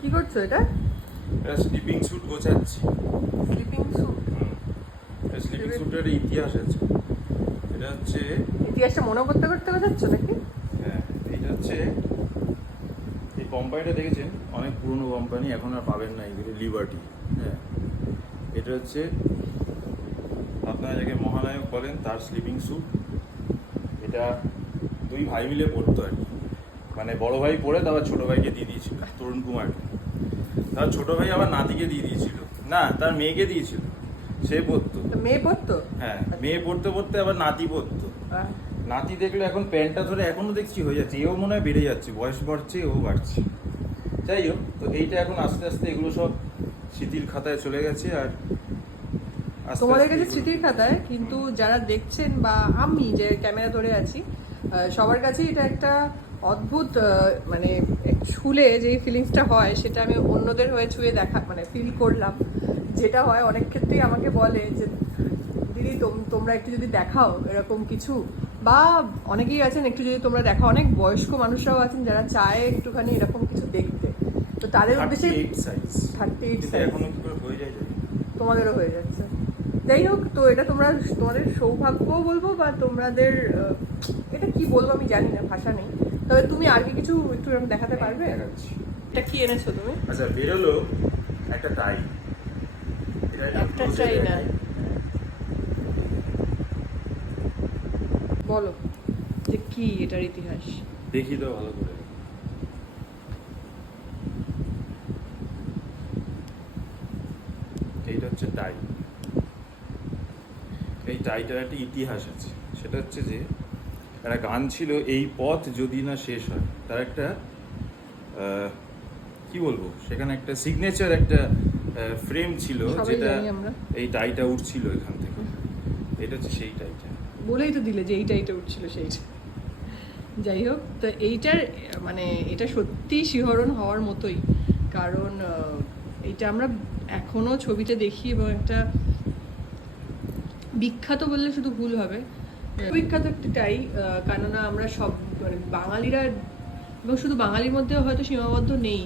কি করছো এটা? এটা স্লিপিং স্যুট গোছাচ্ছি। Sleeping suit? এটা স্লিপিং স্যুটের ইতিহাস আছে। এটা হচ্ছে ইতিহাসটা মনে করতে করতে গোছাচ্ছ নাকি? হ্যাঁ, এটা হচ্ছে এই কোম্পানিটা দেখেছেন, অনেক পুরনো কোম্পানি, এখন আর পাবেন না এগুলো, লিবার্টি। হ্যাঁ, এটা হচ্ছে আপনারা যাকে মহানায়ক বলেন তার স্লিপিং স্যুট। এটা দুই ভাই মিলে পড়তো আর কি, মানে বড় ভাই পড়ে তারপর ছোট ভাইকে দিয়ে দিয়েছিল, তরুণ কুমারকে। তার ছোট ভাই আবার নাতিকে দিয়ে দিয়েছিল, না তার মেয়েকে দিয়েছিল, সে পড়তো। তো মেয়ে পড়তো? হ্যাঁ, মেয়ে পড়তে পড়তে আবার নাতি পড়তো। আহ, নাতি দেখলে এখন প্যান্টটা ধরে এখনো দেখছি হয়ে যাচ্ছে, এও মনে হয় বেড়ে যাচ্ছে, বয়স বাড়ছে ও বাড়ছে। যাই হোক, তো এইটা এখন আস্তে আস্তে এগুলো সব স্মৃতির খাতায় চলে গেছে। আর আস্তে তোমাদের আস্তে কাছে এগুলো- স্মৃতির খাতায়, কিন্তু যারা দেখছেন বা আমি যে ক্যামেরা ধরে আছি, সবার কাছে এটা একটা অদ্ভুত, মানে ছুলে যে ফিলিংসটা হয় সেটা আমি অন্যদের হয়ে ছুঁয়ে দেখা মানে ফিল করলাম। যেটা হয় অনেক ক্ষেত্রেই আমাকে বলে যে দিদি তোমরা একটু যদি দেখাও এরকম কিছু, বা অনেকেই আছেন একটু যদি তোমরা দেখাও, অনেক বয়স্ক মানুষরাও আছেন যারা চায় একটুখানি এরকম কিছু দেখতে। তো তাদের উদ্দেশ্যে 38 size। 38 কিন্তু size এখনো কি করে হয়ে যায় জানি না। তোমাদেরও হয়ে যাচ্ছে। যাই হোক, তো এটা তোমাদের সৌভাগ্য বলবো বা তোমাদের এটা কি বলবো আমি জানি না, ভাষা নেই। তবে তুমি আর কি কিছু একটু এরকম দেখাতে পারবে? দেখাচ্ছি। এটা কি এনেছো তুমি? আচ্ছা, বেরোলো একটা টাই। এটা একটা টাই না। বলো যে কি এটার ইতিহাস। দেখি তো ভালো করে। এইটা হচ্ছে টাই। এই টাইটার একটা ইতিহাস আছে। সেটা হচ্ছে যে একটা গান ছিল, এই পথ যদি না শেষ হয়। তার একটা কি বলবো, সেখানে একটা সিগনেচার একটা ফ্রেম ছিল, সবাই যেটা জানি আমরা। এই টাইটা উঠছিল এখান থেকে। এটা হচ্ছে সেই টাইটা। বলেই তো দিলে যে এইটা উঠছিল সেইটা। যাই হোক, তো এইটার মানে এটা সত্যি শিহরণ হওয়ার মতোই, কারণ এইটা আমরা এখনো ছবিতে দেখি এবং একটা বিখ্যাত বললে শুধু ভুল হবে, বিখ্যাত একটাই, কেননা আমরা সব মানে বাঙালিরা, এবং শুধু বাঙালির মধ্যেও হয়তো সীমাবদ্ধ নেই,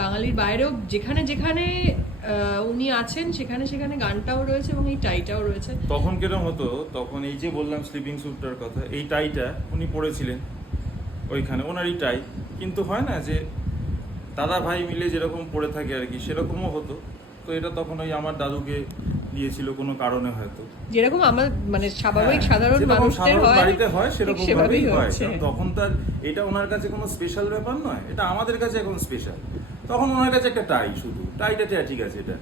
বাঙালির বাইরেও যেখানে যেখানে উনি আছেন সেখানে সেখানে গানটাও রয়েছে এবং এই টাইটাও রয়েছে। তখন কিরম হতো, তখন এই যে বললাম স্লিপিং স্যুটটার কথা, এই টাইটা উনি পরেছিলেন ওইখানে, ওনারই টাই। কিন্তু হয় না যে দাদা ভাই মিলে যেরকম পড়ে থাকে আর কি, সেরকমও হতো। তো এটা তখন ওই আমার দাদুকে দিয়েছিল কোনো কারণে হয়তো। যেরকম আমার মানে স্বাভাবিক হ্যাঁ, সাধারণ যেরকম মানুষদের সাধারণ হয় বাড়িতে হয় ঠিক সেরকম সেভাবেই ভাবেই হয়। হচ্ছে। কারণ তখন তার এটা ওনার কাছে কোনো স্পেশাল ব্যাপার নয়, এটা আমাদের কাছে এখন স্পেশাল। তখন ওনার কাছে একটা টাই, শুধু টাইটা ঠিক আছে এটা।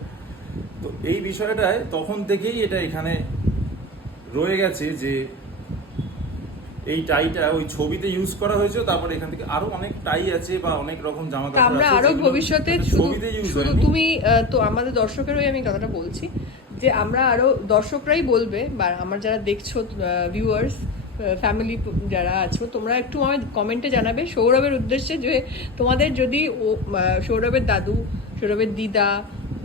তো এই বিষয়টায় তখন থেকেই এটা এখানে রয়ে গেছে যে এই টাইটা ওই ছবিতে ইউজ করা হয়েছে। তারপরে এখান থেকে আরো অনেক টাই আছে বা অনেক রকম জামা তা কাপড় আমরা আছে আরো যেগুলো ভবিষ্যতে ছবিতে ইউজ শুধু হয়নি। তুমি তো আমাদের দর্শকের হয়ে আমি কথাটা বলছি যে আমরা আরো দর্শকরাই বলবে, বা আমার যারা দেখছো ভিউয়ার্স, ফ্যামিলি যারা আছো, তোমরা একটু আমার কমেন্টে জানাবে সৌরভের উদ্দেশ্যে যে তোমাদের যদি সৌরভের দাদু, সৌরভের দিদা,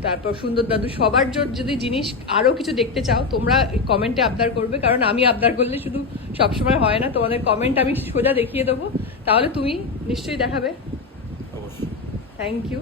তারপর সুন্দর দাদু সবার যদি জিনিস আরও কিছু দেখতে চাও তোমরা কমেন্টে আবদার করবে, কারণ আমি আবদার করলে শুধু সবসময় হয় না, তোমাদের কমেন্ট আমি সোজা দেখিয়ে দেবো, তাহলে তুমি নিশ্চয়ই দেখাবে। অবশ্যই। Thank you.